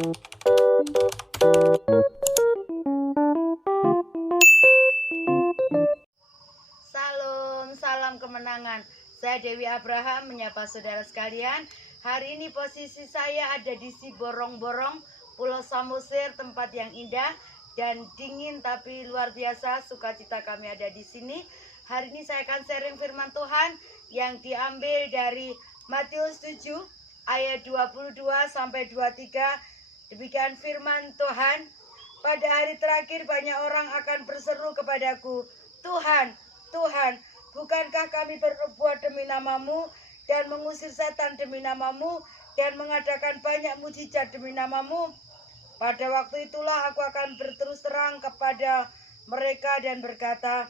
Salam, salam kemenangan. Saya Dewi Abraham menyapa saudara sekalian. Hari ini posisi saya ada di Siborong-Borong, Pulau Samosir, tempat yang indah dan dingin tapi luar biasa. Sukacita kami ada di sini. Hari ini saya akan sharing firman Tuhan yang diambil dari Matius 7 ayat 22 sampai 23. Demikian firman Tuhan. Pada hari terakhir banyak orang akan berseru kepadaku, Tuhan, Tuhan, bukankah kami berbuat demi namamu dan mengusir setan demi namamu dan mengadakan banyak mujizat demi namamu? Pada waktu itulah aku akan berterus terang kepada mereka dan berkata,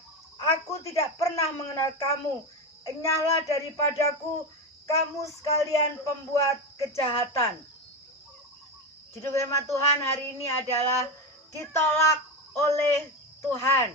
aku tidak pernah mengenal kamu. Enyahlah daripadaku, kamu sekalian pembuat kejahatan. Judul firman Tuhan hari ini adalah ditolak oleh Tuhan.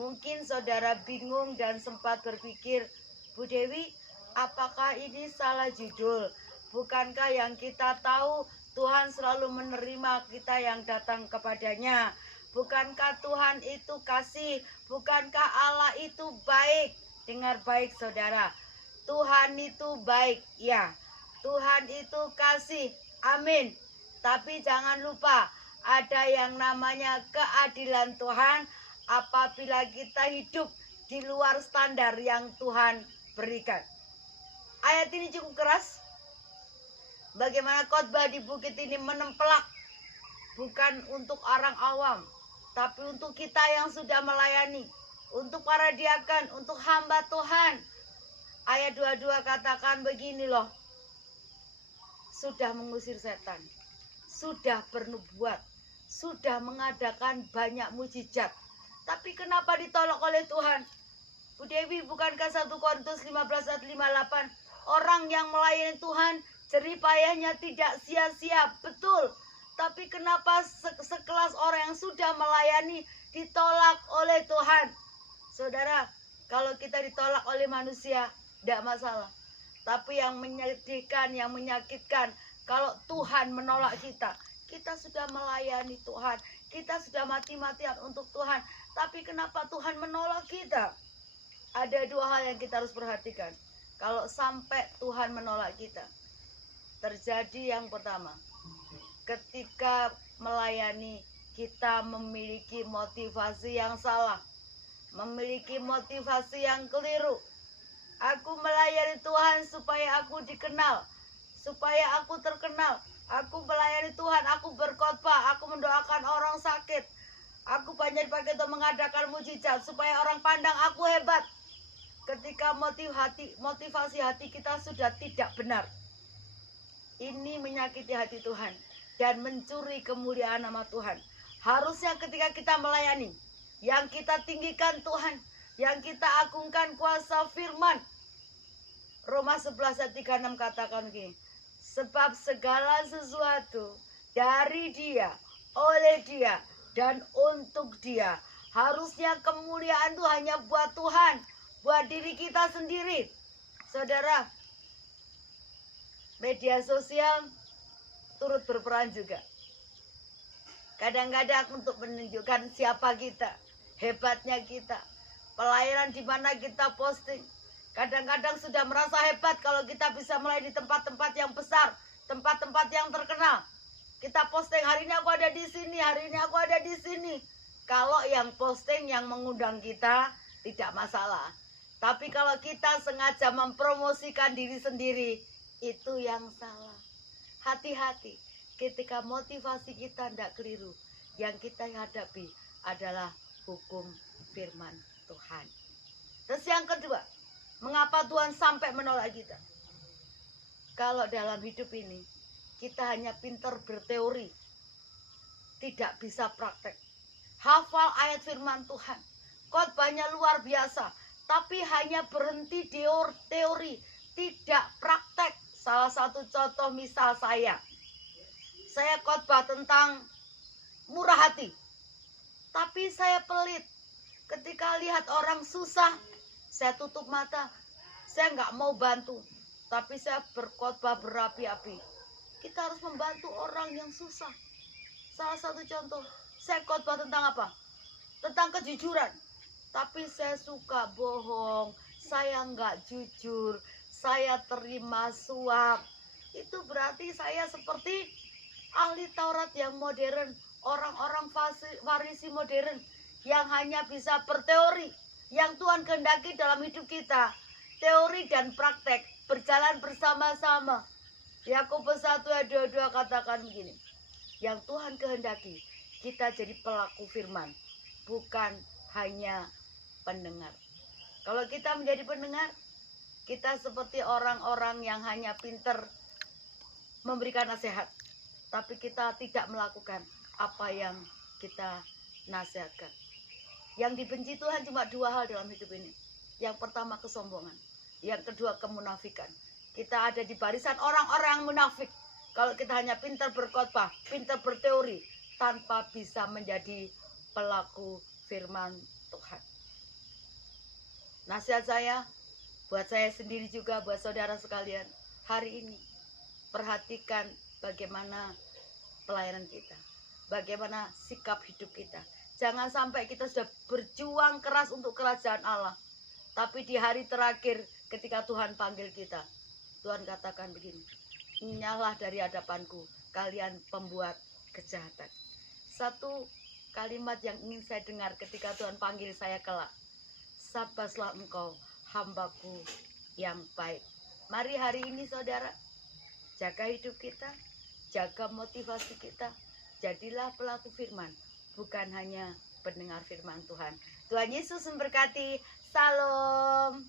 Mungkin saudara bingung dan sempat berpikir, Bu Dewi, apakah ini salah judul? Bukankah yang kita tahu Tuhan selalu menerima kita yang datang kepadanya? Bukankah Tuhan itu kasih? Bukankah Allah itu baik? Dengar baik saudara, Tuhan itu baik, ya. Tuhan itu kasih, amin. Tapi jangan lupa, ada yang namanya keadilan Tuhan apabila kita hidup di luar standar yang Tuhan berikan. Ayat ini cukup keras. Bagaimana khotbah di bukit ini menempelak, bukan untuk orang awam, tapi untuk kita yang sudah melayani, untuk para diaken, untuk hamba Tuhan. Ayat 22 katakan begini loh, sudah mengusir setan, sudah bernubuat, sudah mengadakan banyak mujizat. Tapi kenapa ditolak oleh Tuhan? Bu Dewi, bukankah 1 Korintus 15 ayat 58, orang yang melayani Tuhan jerih payahnya tidak sia-sia? Betul. Tapi kenapa sekelas orang yang sudah melayani ditolak oleh Tuhan? Saudara, kalau kita ditolak oleh manusia tidak masalah. Tapi yang menyedihkan, yang menyakitkan, kalau Tuhan menolak kita. Kita sudah melayani Tuhan, kita sudah mati-matian untuk Tuhan, tapi kenapa Tuhan menolak kita? Ada dua hal yang kita harus perhatikan. Kalau sampai Tuhan menolak kita, terjadi yang pertama, ketika melayani kita memiliki motivasi yang salah, memiliki motivasi yang keliru. Aku melayani Tuhan supaya aku dikenal, supaya aku terkenal. Aku melayani Tuhan, aku berkhotbah, aku mendoakan orang sakit. Aku banyak dipakai untuk mengadakan mujizat supaya orang pandang aku hebat. Ketika motivasi hati kita sudah tidak benar, ini menyakiti hati Tuhan dan mencuri kemuliaan nama Tuhan. Harusnya ketika kita melayani, yang kita tinggikan Tuhan, yang kita agungkan kuasa firman. Roma 11 ayat 36 katakan begini, sebab segala sesuatu dari Dia, oleh Dia, dan untuk Dia. Harusnya kemuliaan itu hanya buat Tuhan, buat diri kita sendiri. Saudara, media sosial turut berperan juga. Kadang-kadang untuk menunjukkan siapa kita, hebatnya kita. Pelayanan di mana kita posting. Kadang-kadang sudah merasa hebat kalau kita bisa melayani di tempat-tempat yang besar, tempat-tempat yang terkenal. Kita posting, hari ini aku ada di sini, hari ini aku ada di sini. Kalau yang posting, yang mengundang kita, tidak masalah. Tapi kalau kita sengaja mempromosikan diri sendiri, itu yang salah. Hati-hati, ketika motivasi kita tidak keliru, yang kita hadapi adalah hukum firman Tuhan. Terus yang kedua, mengapa Tuhan sampai menolak kita? Kalau dalam hidup ini, kita hanya pintar berteori, tidak bisa praktek. Hafal ayat firman Tuhan, khotbahnya luar biasa, tapi hanya berhenti di teori, tidak praktek. Salah satu contoh misal saya khotbah tentang murah hati, tapi saya pelit. Ketika lihat orang susah, saya tutup mata, saya nggak mau bantu, tapi saya berkhotbah berapi-api. Kita harus membantu orang yang susah. Salah satu contoh, saya khotbah tentang apa? Tentang kejujuran. Tapi saya suka bohong, saya nggak jujur, saya terima suap. Itu berarti saya seperti ahli Taurat yang modern, orang-orang Farisi modern yang hanya bisa berteori. Yang Tuhan kehendaki dalam hidup kita, teori dan praktek berjalan bersama-sama. Yakobus 1 ayat 22 katakan begini, yang Tuhan kehendaki kita jadi pelaku firman, bukan hanya pendengar. Kalau kita menjadi pendengar, kita seperti orang-orang yang hanya pinter memberikan nasihat, tapi kita tidak melakukan apa yang kita nasihatkan. Yang dibenci Tuhan cuma dua hal dalam hidup ini. Yang pertama kesombongan, yang kedua kemunafikan. Kita ada di barisan orang-orang yang munafik. Kalau kita hanya pintar berkhotbah, pintar berteori, tanpa bisa menjadi pelaku firman Tuhan. Nasihat saya, buat saya sendiri juga, buat saudara sekalian, hari ini perhatikan bagaimana pelayanan kita, bagaimana sikap hidup kita. Jangan sampai kita sudah berjuang keras untuk kerajaan Allah, tapi di hari terakhir ketika Tuhan panggil kita, Tuhan katakan begini, nyahlah dari hadapanku kalian pembuat kejahatan. Satu kalimat yang ingin saya dengar ketika Tuhan panggil saya kelak, sabaslah engkau hambaku yang baik. Mari hari ini saudara, jaga hidup kita, jaga motivasi kita, jadilah pelaku firman, bukan hanya pendengar firman Tuhan. Tuhan Yesus memberkati. Salam.